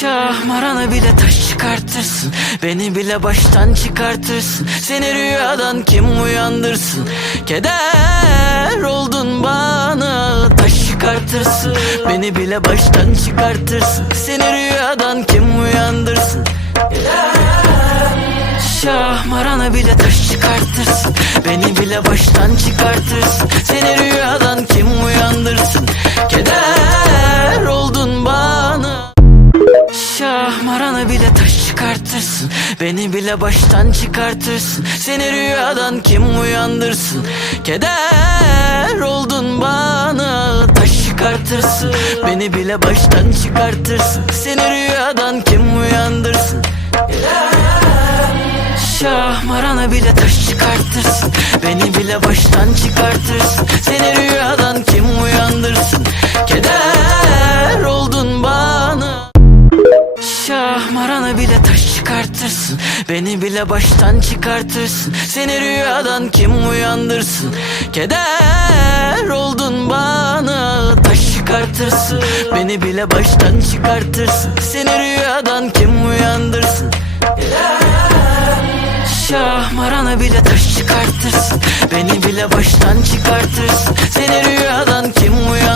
Şahmaranı bile taş çıkartırsın. Beni bile baştan çıkartırsın. Seni rüyadan kim uyandırsın? Keder oldun bana Taş çıkartırsın. Beni bile baştan çıkartırsın. Seni rüyadan kim uyandırsın? Şahmaranı bile taş çıkartırsın. Beni bile baştan çıkartırsın. Seni rüyadan kim uyandırsın Şahmaranı bile taş çıkartırsın. Beni bile baştan çıkartırsın. Seni rüyadan kim uyandırsın? Keder oldun bana. Taş çıkartırsın. Beni bile baştan çıkartırsın. Seni rüyadan kim uyandırsın? Şahmaranı bile taş çıkartırsın. Beni bile baştan çıkartırsın. Seni rüyadan kim uyandırsın çıkartırsın Beni bile baştan çıkartırsın. Seni rüyadan kim uyandırsın? Keder oldun bana Taş çıkartırsın. Beni bile baştan çıkartırsın. Seni rüyadan kim uyandırsın? Şahmaranı bile taş çıkartırsın. Beni bile baştan çıkartırsın. Seni rüyadan kim uyandırsın